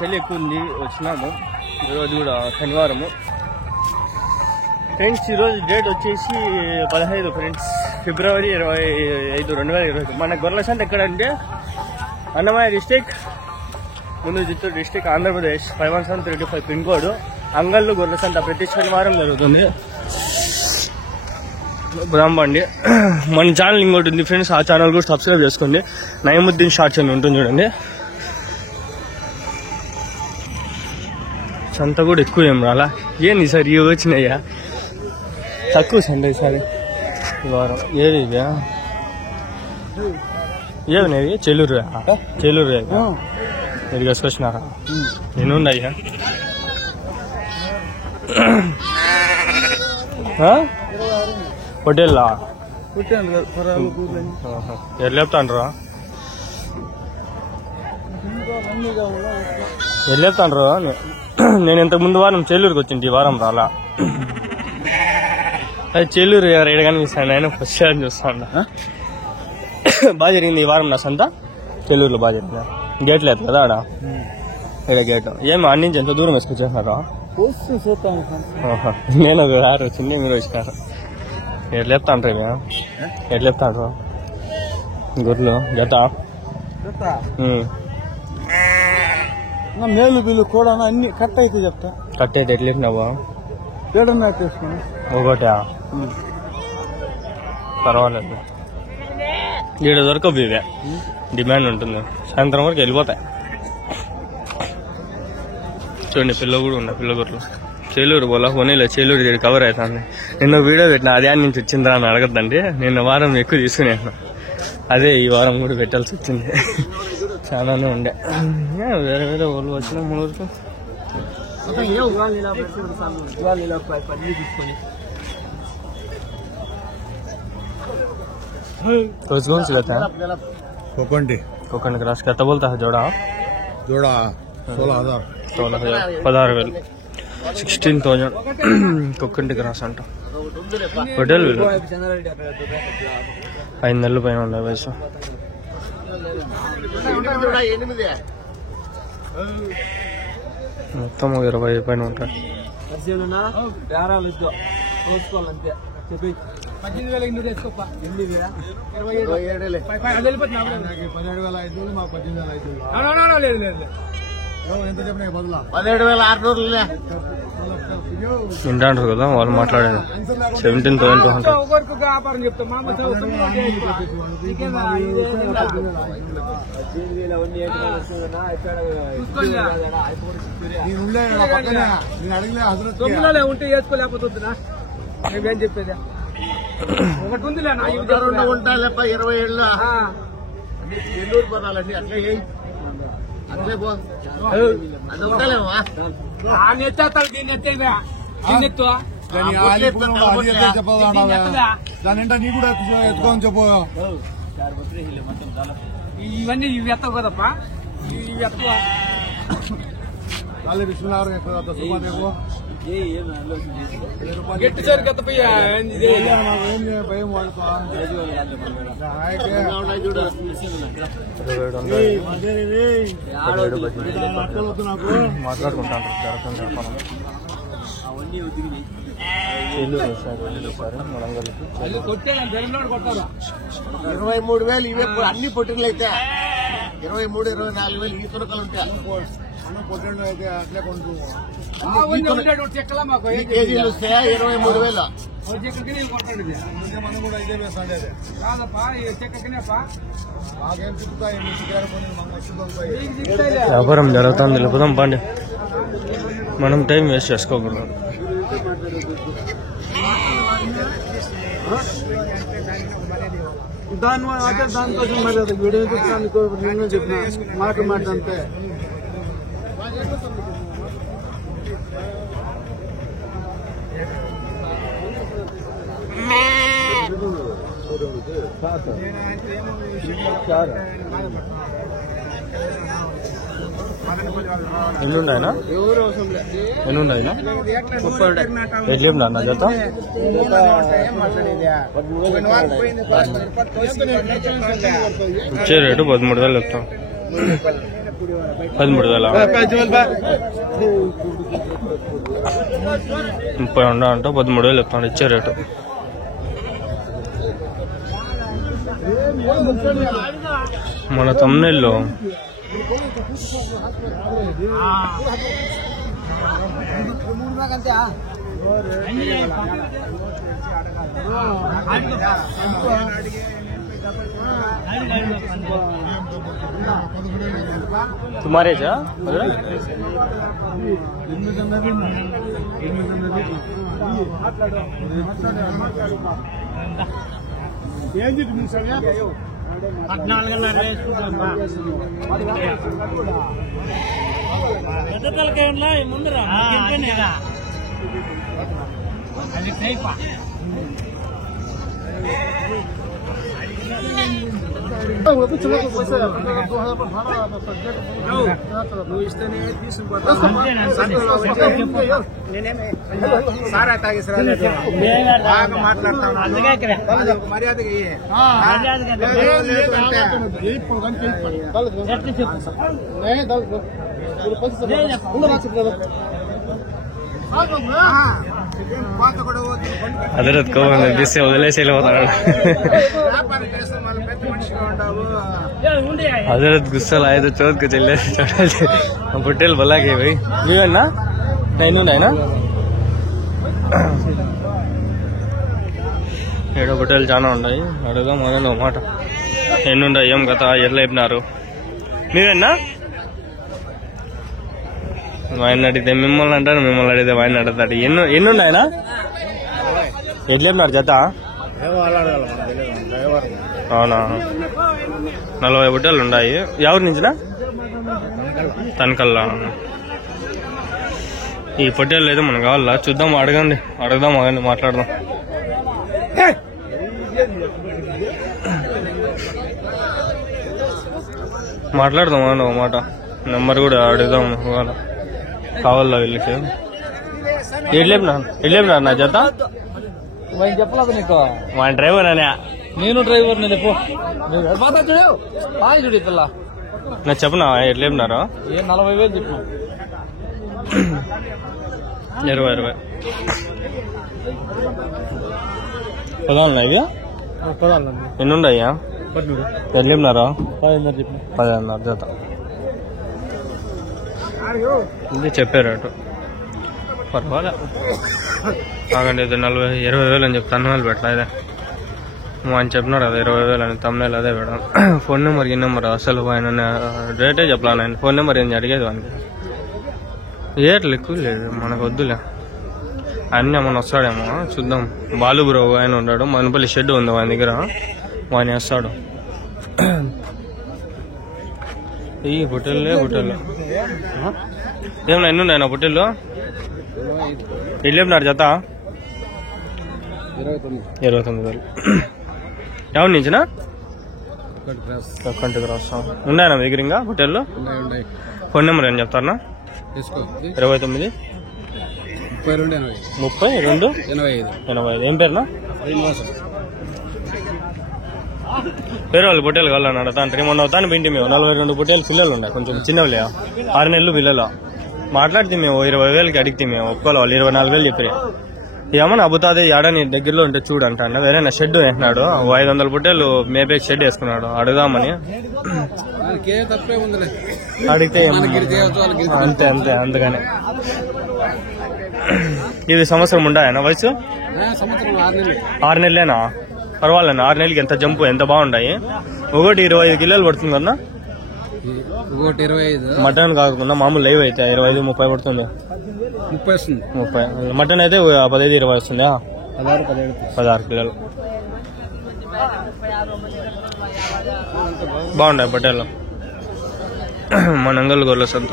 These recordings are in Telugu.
చలి ఎక్కువ ఉంది, వచ్చినాము. ఈరోజు కూడా శనివారము ఫ్రెండ్స్. ఈరోజు డేట్ వచ్చేసి 15 ఫ్రెండ్స్, ఫిబ్రవరి 25, 2020. మన గొర్రెల సంత ఎక్కడంటే అన్నమయ్య డిస్టిక్, ముందు Chittoor district, Andhra Pradesh. 5135 pin code. Angallu గొర్రెల సంత ప్రతి శనివారం జరుగుతుంది. రాంబండి. మన ఛానల్ ఇంకోటి ఉంది ఫ్రెండ్స్, ఆ ఛానల్ కూడా సబ్స్క్రైబ్ చేసుకోండి. నయముద్దీన్ షార్ట్స్ అని ఉంటుంది చూడండి. సంత కూడా ఎక్కువ ఏం రాలా. ఏంది సార్ ఇవి వచ్చినాయా? తక్కువ సండే ఈసారి ఈ వారం. ఏవి ఇవా? ఏమనేవి? చెల్లూరు మీరు తీసుకొచ్చినారా? నేను ఉన్నాయా? పొట్టేళ్ళా? ఎట్లా చెప్తాండ్రా? ఎట్లా చెప్తాండ్రు? నేను ఇంతకు ముందు వారం చెల్లూరుకి వచ్చింది, ఈ వారం రాలా. అది చెల్లూరు ఎవరు కనిపిస్తాను, ఆయన ఫస్ట్ టైం చూస్తాను. బాగా జరిగింది ఈ వారం నా సంత. చెల్లూరులో బాగా జరిగిందా? గేట్ లేదు కదా ఆడ? ఇక్కడ గేట్. ఏమి అన్ని నుంచి ఎంత దూరం వేసుకొచ్చేసినారా? నేను ఆరు వచ్చింది, మీరు వచ్చినారు. ఎట్లా చెప్తాండ్రు ఇవి? ఎట్లా చెప్తాండ్రు గొర్రెలు జత? మేలు బిల్లు కూడా అన్ని కట్ అయితే చెప్తా. కట్ అయితే ఎట్లా చెప్పినావా? తీసుకున్నా ఒకటా? పర్వాలేదు. ఈడ దొరకవు ఇవే, డిమాండ్ ఉంటుంది. సాయంత్రం వరకు వెళ్ళిపోతాయి. చూడండి పిల్ల కూడా ఉన్నాయి, పిల్ల గొర్రెలు. చేలూరు పోలా పోనీలే, చేలూరు ఇది కవర్ అవుతుంది. నిన్న వీడియో పెట్టిన అదే నుంచి వచ్చిందా అని అడగద్దండి. నిన్న వారం ఎక్కువ తీసుకునేను, అదే ఈ వారం కూడా పెట్టాల్సి వచ్చింది. చాలానే ఉండే. వేరే వేరే వాళ్ళు వచ్చిన మన ఊరికి रोज कौन सी लेता है? कोकंडी क्रॉस क्या बोलता है? जोड़ा 16,000 16,000 16,000 कोकंडी क्रॉस अंट होटल 5 నెలల పైన ఉన్నాయి వయసు. మొత్తం 20 పైన ఉంటాయి. 18,500 చేసుకోపా. 17,600 వింటాంటారు కదా వాళ్ళు మాట్లాడేది. 17,200 వ్యాపారం చెప్తా. ఉంటే వేసుకోలేకపోతే మేమేం చెప్పేది? ఒకటి ఉందిలే, 20 ఏళ్ళ నెల్లూరు పదాలండి. అట్లే అట్లే పో ఉంటాలేమా? ఎత్తేస్తాడు దీన్ని, ఎత్తేవా దీన్ని ఎత్తు. దాని నీ కూడా ఎత్తుకోని చెప్పు. ఇవన్నీ ఇవి ఎత్తవు కదప్పా, ఇవి ఎత్తవా? గట్టి సరికి ఎత్త భయం వాడుతా. మాట్లాడుకుంటాను. కొట్టాను 23,000 ఇవే అన్ని పొట్టిలు అయితే. 23,000 24,000 ఈ తురకలు ఉంటాయి. పొట్టండు అయితే అట్లే కొంటూ చెక్కలా మాకు కేజీలు వస్తాయా? 23,000. మనం కూడా ఇదే వేస్తాండి. అదే కాదప్పా, చెక్కకినేపా మాకేం తిప్పుతాయి. వ్యాపారం జరుగుతుంది, వెళ్ళిపోదాం పండి. మనం టైం వేస్ట్ చేసుకోకూడదు. దానికోసం మరి వీడియో చెప్తాను, నేను చెప్పిన మాట అంతే. ఎన్నుండాయనా? ఎన్నుండాయనా? ఎట్లా చెప్పినా నా జత? ఇచ్చే రేటు 13,000 చెప్తాం. 13,000 30 ఉండాలంట 13,000 చెప్తాను ఇచ్చే రేటు. మన తమ్ముళ్ళు तुम्हारे जा సారా తాగేసరా బాగా మాట్లాడతాను మర్యాదగా హజరత్ కో తీస్తే వదిలేసి వెళ్ళిపోతాడు. हजरत गुस्सा लाए तो चौथ को चले पटेल बोला के भाई ये ना नहीं ना ఏడో హోటల్ చాలా ఉన్నాయి అడుగుదాం అదే ఒక మాట ఎన్నుండా ఏం కథ ఎట్లా చెప్పినారు మీరేనా ఆయన అడిగితే మిమ్మల్ని అంటారు మిమ్మల్ని అడిగితే ఆయన అడుగుతాడు ఎన్నున్నాయనా ఎట్లా చెప్పినారు జత అవునా 40 బుట్టలు ఉన్నాయి ఎవరి నుంచినా తనకల్లా ఈ పొట్టేలు అయితే మనకు కావాలా చూద్దాం అడుగుదాం మాట్లాడదాం మాట్లాడదాం ఒక మాట నెంబర్ కూడా అడుగుదాం కావాలా వీళ్ళకి ఎట్లేపినా నా జత చెప్పలేదు నీకు మా డ్రైవర్ అనే నేను డ్రైవర్ చెప్పు చూడు పిల్ల నా చెప్పనా ఎట్లేపినారు 40,000 చెప్పు 20 పదాలు ఎన్ని ఉన్నాయ్యా ఎట్లేపినారు 10,500 జత ఇది చెప్పారు అటు పర్వాలే కాకండి ఇది 20,000 అని చెప్తాను వాళ్ళు పెట్టలే ఇదే అని చెప్పినాడు కదా 20,000 అని తమ్ముళ్ళు అదే పెట్టాను. ఫోన్ నెంబర్ ఈ నెంబర్ అసలు ఆయన రేటే చెప్పాను ఆయన ఫోన్ నెంబర్ ఏంది అడిగేది వానికి ఏట్లు ఎక్కువ లేదు మనకు వద్దులే అన్నీ మన వస్తాడేమో చూద్దాం. బాలు బ్రో ఆయన ఉన్నాడు మనపల్లి షెడ్ ఉంది వాని దగ్గర వాని వస్తాడు. ఈ హోటల్లే ఏమన్నా ఎన్ని ఉన్నాయి నా హోటల్లో వెళ్ళేపినారు జత 29,000 ఎవరి నుంచినా కంటి క్రాస్ ఉన్నాయన్నా దగ్గర ఇంకా హోటల్లో ఫోన్ నెంబర్ ఏం చెప్తారా 29 32 85 ఏం పేరునా వేరే వాళ్ళు పొట్టేలు కావాలన్నాడు తండ్రి మొన్న అవుతాను పిండి మేము 42 పొట్టేలు పిల్లలు ఉన్నాయి కొంచెం చిన్నవిలే 6 నెలలు పిల్లలు మాట్లాడితే మేము 20,000కి అడిగితే మేము ఒప్పుకోవాలి వాళ్ళు 24,000 చెప్పారు. ఏమన్నా అబుతాది ఏడాని దగ్గరలో ఉంటే చూడు అంటాడు వేరే నా షెడ్ వేసినాడు 500 పొట్టేలు మేపే షెడ్ వేసుకున్నాడు అడుగుదామని అడిగితే అంతే అందుకని ఇది సంవత్సరం ఉండాయనా వయసు 6 నెలలేనా పర్వాలేనా 6 నెలలకి ఎంత జంపు ఎంత బాగుంటాయి. ఒకటి 25 కిలోలు పడుతుంది కన్నా మటన్ కాకుండా మామూలు లైవ్ అయితే 25-30 పడుతుంది 30 మటన్ అయితే 15-20 వస్తుందా 16 కిలోలు బాగుంటాయి పట్టేళ్ళు మన అంగల్ గొర్రెల సంత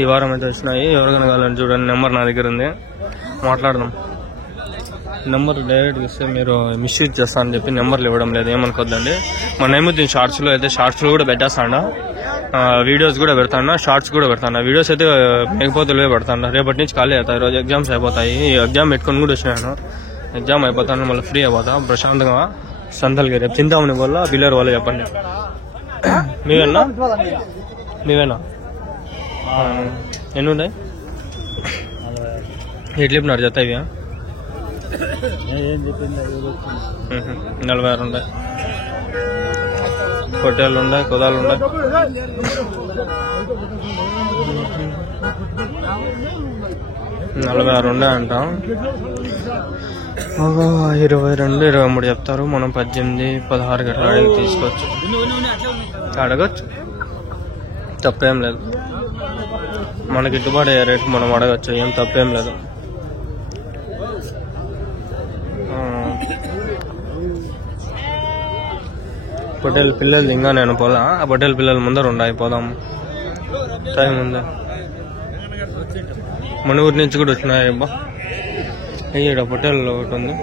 ఈ వారం అయితే వచ్చినాయి. ఎవరికైనా కావాలని చూడండి నెంబర్ నా దగ్గర ఉంది మాట్లాడదాం. నెంబర్ డైరెక్ట్గా ఇస్తే మీరు మిస్యూజ్ చేస్తానని చెప్పి నెంబర్లు ఇవ్వడం లేదు ఏమనుకోద్దండి. మన నైముద్దీన్ షార్ట్స్లో అయితే షార్ట్స్లో కూడా పెట్టేస్తాను వీడియోస్ కూడా పెడతాను షార్ట్స్ కూడా పెడతాను. వీడియోస్ అయితే మేకపోతలే పెడతాను. రేపటి నుంచి ఖాళీ అవుతాయి ఈరోజు ఎగ్జామ్స్ అయిపోతాయి. ఈ ఎగ్జామ్ పెట్టుకొని కూడా వచ్చినాను ఎగ్జామ్ అయిపోతాను మళ్ళీ ఫ్రీ అయిపోతా ప్రశాంతంగా సంతలకి రేపు చింతామణి వల్ల పిల్లర్ వాళ్ళు చెప్పండి మీవేనా ఎన్ని ఉన్నాయి? ఎట్లా చెప్పినారు జత ఇవి? 46 ఉన్నాయి. పొట్టేళ్ళు ఉన్నాయి, కుదాలు ఉన్నాయి. 46 ఉన్నాయి అంటాం. 22, 23 చెప్తారు. మనం 18, 16 గట్లా అడిగి తీసుకోవచ్చు, అడగచ్చు, తప్పేం లేదు. మనకి గిట్టుబాటు అయ్యే రేటు మనం అడగచ్చు, ఏం తప్పేం లేదు. పొట్టేల్ పిల్లలు ఇంకా నేను పోలా, ఆ పొట్టేల్ పిల్లల ముందర ఉన్నాయి, పోదాం, టైం ఉంది. మన ఊరి నుంచి కూడా వచ్చినాయి అబ్బా. ఇక్కడ పొట్టేలు ఒకటి ఉంది.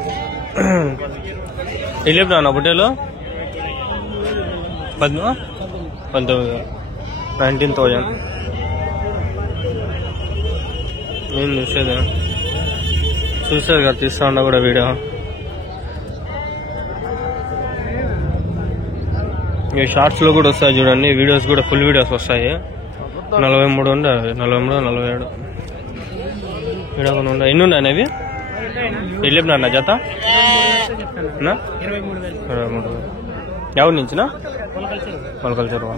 వెళ్ళిపోయినా నా పొట్టేలు 19,000. ఏం చూసేది కదా, తీస్తా ఉన్నా కూడా వీడియో. ఈ షార్ట్స్ లో కూడా వస్తాయి చూడండి, వీడియోస్ కూడా ఫుల్ వీడియోస్ వస్తాయి. 43 ఉండే, 43, 47 వీడియో కొన్ని ఉన్నాయి. ఎన్ని ఉన్నాయి అవి? వెళ్ళిపోయినా నా జత 23. ఎవరి నుంచినా? మొలకల చెరువు.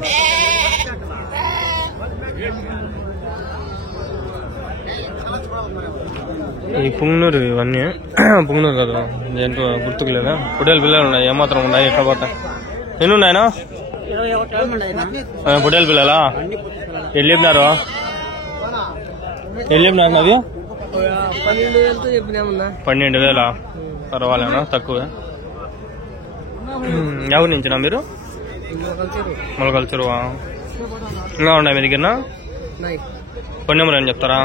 ఈ పుంగనూరు ఇవన్నీ పుంగనూరు కదా, దేంట్లో గుర్తుకు లేదా? పొట్టేలు పిల్లలు ఉన్నాయి, ఏమాత్రం ఉన్నాయి, ఎట్లా పోతా? ఎన్ని ఉన్నాయనా పొట్టేలు పిల్లలా? వెళ్ళిపోయినారు అవి? 12,000. పర్వాలేనా, తక్కువే. ఎవరి నుంచినా మీరు? మొలకల చెరువా? ఇంకా ఉన్నాయి మీ దగ్గర? ఫోన్ నెంబర్ అని చెప్తారా?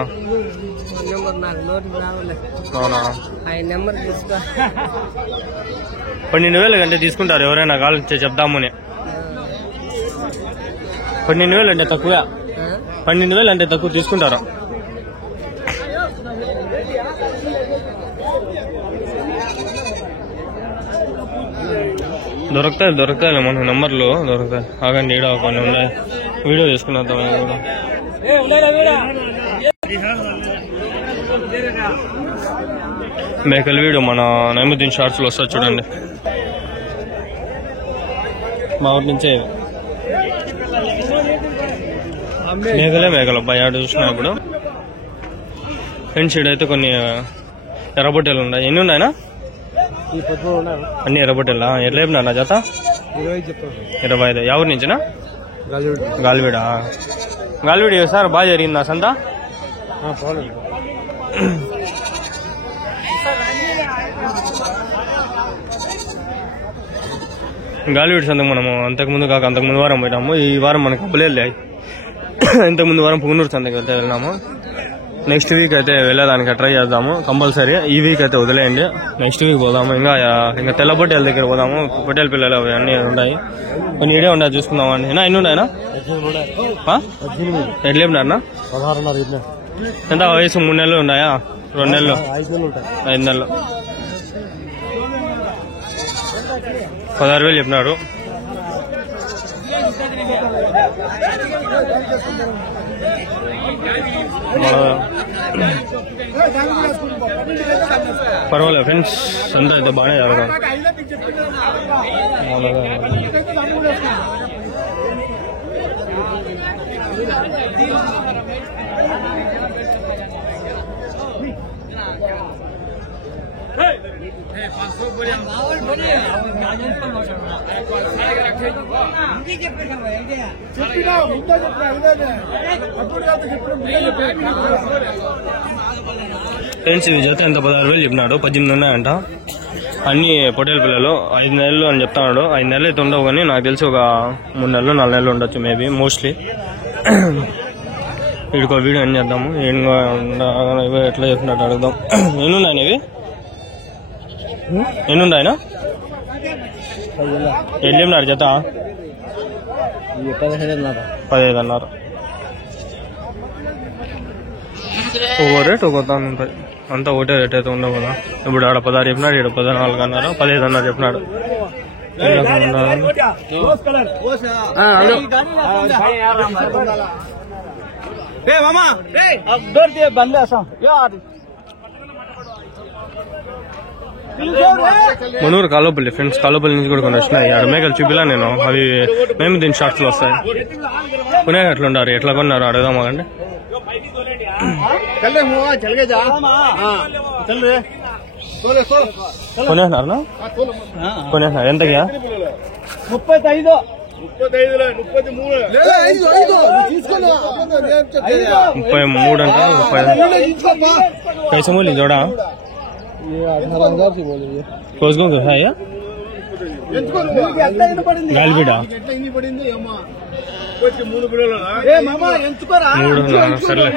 అవునా, 12,000 అంటే తీసుకుంటారు ఎవరైనా? కాల్ చెప్దామని. 12,000 అంటే తక్కువే. 12,000 అంటే తక్కువ తీసుకుంటారు. దొరుకుతాయి మన నెంబర్లు దొరుకుతాయి. ఆగండి, ఈడ కొన్ని ఉన్నాయి, వీడియో తీసుకున్నాం. మేకల వీడియో మన నైముద్దీన్ షార్ట్స్ లో వస్తుంది చూడండి. మా ఊరి నుంచే మేకలు అబ్బాయి ఆడ చూసినా ఇప్పుడు. ఫ్రెండ్స్ ఇడైతే కొన్ని ఎర్రబొట్టెలు ఉన్నాయి. ఎన్ని ఉన్నాయనా? అన్ని ఎర్రబొట్టెలా? ఎట్లా చెప్పినా నా జత? 25. ఎవరి నుంచినా? గాలివీడా? గాలివీడి సార్ బాగా జరిగిందా సంత? గాలివీడి సంతకు మనము అంతకుముందు వారం పోయినాము. ఈ వారం మనకు అబ్బులేదు. ఇంతకుముందు వారం పుంగనూరు సంతకి వెళ్ళినాము. నెక్స్ట్ వీక్ అయితే వెళ్ళేదానికి ట్రై చేద్దాము కంపల్సరీ. ఈ వీక్ అయితే వదిలేయండి, నెక్స్ట్ వీక్ పోదాము. ఇంకా తెల్ల పొట్టేల దగ్గర పోదాము. పొట్టేల పిల్లలు అన్నీ ఉన్నాయి, కొన్ని ఇడే ఉన్నాయి, చూసుకుందామండి. ఎన్ని ఉన్నాయనా? ఎట్లా చెప్పినారనా? 16. ఎంత వయసు? 3 నెలలు ఉన్నాయా? 2 నెలలు? 5 నెలలు. 16,000 చెప్పినారు. పర్వాలేదు ఫ్రెండ్స్, అంతా అయితే బాగానే జరగాలి. ఫ్రెండ్స్ ఇది జత ఎంత? 16,000 చెప్పినాడు. 18 ఉన్నాయంట. అన్ని పొట్టేల పిల్లలు. 5 నెలలు అని చెప్తున్నాడు. 5 నెలలు అయితే ఉండవు, కానీ నాకు తెలిసి ఒక 3 నెలలు 4 నెలలు ఉండొచ్చు మేబీ, మోస్ట్లీ. వీడికి వీడియో ఏం చేద్దాము, ఇవి ఎట్లా చెప్పినట్టు అడుగుదాం. ఎన్ని ఉన్నాయి ఇవి? ఎన్ని ఉన్నాయన? ఎన్ని చెప్పినారు జత? 15 అన్నారు. ఒక్కో రేట్ ఒక్కో దాని ఉంటుంది, అంతా ఒకటే రేట్ అయితే ఉండవు కదా. ఇప్పుడు ఆడ 16 చెప్పినాడు, ఇక్కడ 14 అన్నారు, 15 అన్నారు చెప్పినాడు. बंद ऐसा यार మునూరు కాలోపల్లి ఫ్రెండ్స్, కాలోపల్లి నుంచి కూడా కొన్ని వచ్చినాయి. ఆడ మేకలు చూపిలా నేను, అవి మేము దీని షార్ట్స్ లో వస్తాయి. కొనే ఎట్లుండారు, ఎట్లా కొన్నారు అడుగుదామా అండి. కొనేసినారు కొనేసినారు ఎంతగా? 35 33 అంట. 35 कैसे बोली जोड़ा? ये 18,000 की बोली है। कोसगों का है या गालबीड़ा? मामा సర్లే